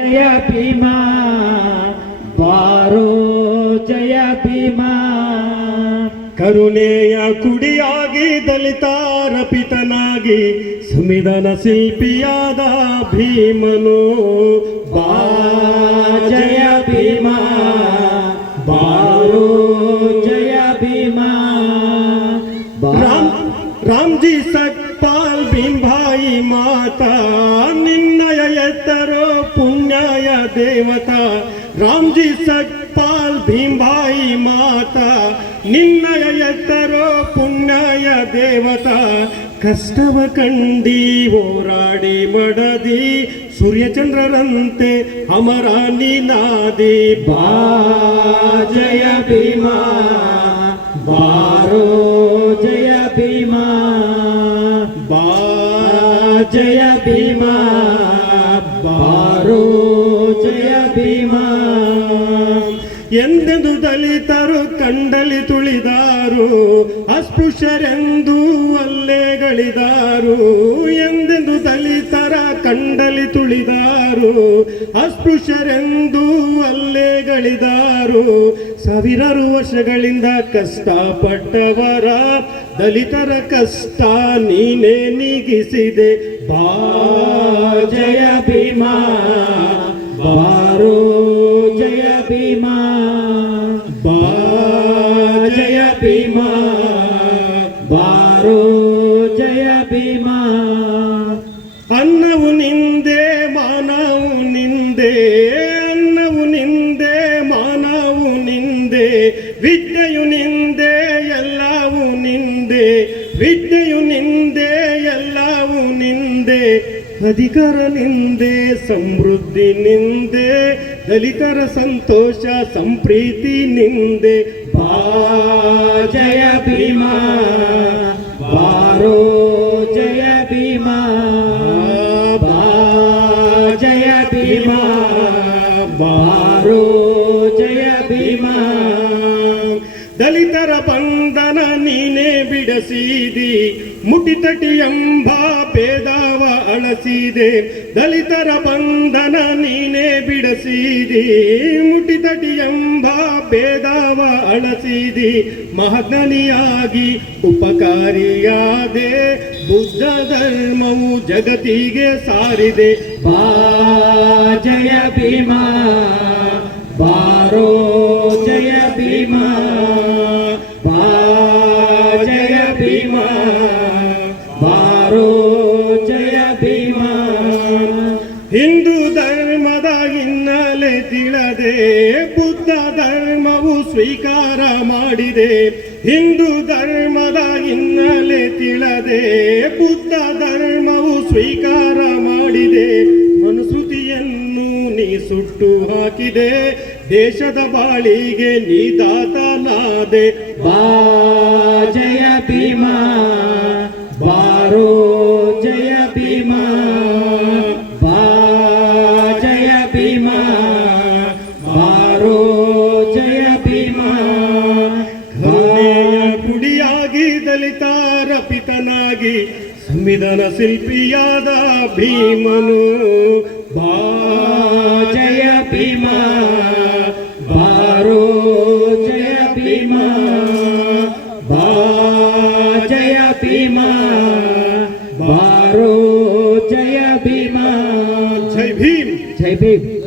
ಜಯ ಭೀಮಾ ಬಾರೋ ಜಯ ಭೀಮಾ ಕರುಣೆಯ ಕುಡಿಯಾಗಿ ದಲಿತಾರ ಪಿತನಾಗಿ ಸಂವಿಧಾನ ಶಿಲ್ಪಿಯಾದ ಭೀಮನು ಬಾ ಜಯ ಭೀಮಾ ಬಾರೋ ಜಯ ಭೀಮಾ ರಾಮ್ ರಾಮ್ಜಿ ಸಕ್ಪಾಲ್ ಭೀಮ್ಭಾಯಿ ಮಾತಾ ನಿನ್ನಯ ಎತ್ತರೋ ಪುಣ್ಯಾಯ ದೇವತಾ. ರಾಮ್ಜಿ ಸಕ್ಪಾಲ್ ಭೀಮ್ಭಾಯಿ ಮಾತಾ. ನಿನ್ನಯ ಎತ್ತರೋ ಪುಣ್ಯಾಯ ದೇವತಾ. ಕಷ್ಟವ ಕಂಡಿ ಹೋರಾಡಿ ಮಡದಿ ಸೂರ್ಯಚಂದ್ರರಂತೆ ಅಮರ ನೀನಾದಿ ಬಾ ಜಯ ಭೀಮಾ ಬಾರೋ ಜಯ ಭೀಮಾ, ಬಾ ಜಯ ಭೀಮಾ. ಎಂದೆಂದು ದಲಿತರು ಕಂಡಲಿ ತುಳಿದಾರು ಅಸ್ಪೃಶ್ಯರೆಂದು ಅಲ್ಲೇಗಳಿದಾರು ಎಂದೆಂದು ದಲಿತರ ಕಂಡಲಿ ತುಳಿದಾರು ಅಸ್ಪೃಶ್ಯರೆಂದು ಅಲ್ಲೇಗಳಿದಾರು ಸಾವಿರಾರು ವರ್ಷಗಳಿಂದ ಕಷ್ಟಪಟ್ಟವರ ದಲಿತರ ಕಷ್ಟ ನೀನೇ ನೀಗಿಸಿದೆ ಬಾ ಜಯ ಭೀಮಾ ಬಾರೋ ಜಯ ಭೀಮಾ ಬಾರೋ ಜಯ ಭೀಮಾ. ಅನ್ನವು ನಿಂದೆ, ಮಾನವು ನಿಂದೆ, ಅನ್ನವು ನಿಂದೆ, ಮಾನವು ನಿಂದೆ. ವಿದ್ಯೆಯು ನಿಂದೆ, ಎಲ್ಲವೂ ನಿಂದೆ. ವಿದ್ಯೆಯು ನಿಂದೆ, ಎಲ್ಲವೂ ನಿಂದೆ. ಅಧಿಕಾರ ನಿಂದೆ, ಸಮೃದ್ಧಿ ನಿಂದೆ. ದಲಿತರ ಸಂತೋಷ, ಸಂಪ್ರೀತಿ ನಿಂದೆ. ಬಾ ಜಯ ಭೀಮಾ. ಬಾರೋ ಜಯ ಭೀಮಾ ದಲಿತರ ಬಂಧನ ನೀನೇ ಬಿಡಸಿದಿ ಮುಟಿತಟಿ ಎಂಬ ಭೇದವ ಅಳಸಿದೆ ದಲಿತರ ಬಂಧನ ನೀನೇ ಬಿಡಸಿದಿ ಮುಟಿತಟಿ ಎಂಬ ಭೇದವ ಅಳಸಿದಿ ಮಹಗನಿಯಾಗಿ ಉಪಕಾರಿಯಾದೆ, ಬುದ್ಧ ಧರ್ಮವು ಜಗತ್ತಿಗೆ ಸಾರಿದೆ. ಬಾ ಜಯ ಭೀಮಾ ಬಾರೋ ಜಯ ಭೀಮಾ, ಬಾ ಜಯ ಭೀಮಾ. ತಿಳದೆ, ಬುದ್ಧ ಧರ್ಮವು ಸ್ವೀಕಾರ ಮಾಡಿದೆ. ಹಿಂದೂ ಧರ್ಮದ ಹಿನ್ನೆಲೆ ತಿಳದೆ, ಬುದ್ಧ ಧರ್ಮವು ಸ್ವೀಕಾರ ಮಾಡಿದೆ. ಮನುಸ್ಮೃತಿಯನ್ನು ನೀ ಸುಟ್ಟು ಹಾಕಿದೆ, ದೇಶದ ಬಾಳಿಗೆ ನೀ ದಾತನಾದೆ. ಬಾ, ಜಯ ಭೀಮಾ, ಬಾರೋ ದಲಿತಾರ ಪಿತನಾಗಿ ಸಂವಿಧಾನ ಶಿಲ್ಪಿಯಾದ ಭೀಮನು. ಬಾ ಜಯ ಭೀಮಾ ಬಾರೋ ಜಯ ಭೀಮಾ ಬಾ ಜಯ ಭೀಮಾ ಬಾರೋ ಜಯ ಭೀಮಾ. ಜೈ ಭೀಮ್. ಜೈ ಭೀಮ್.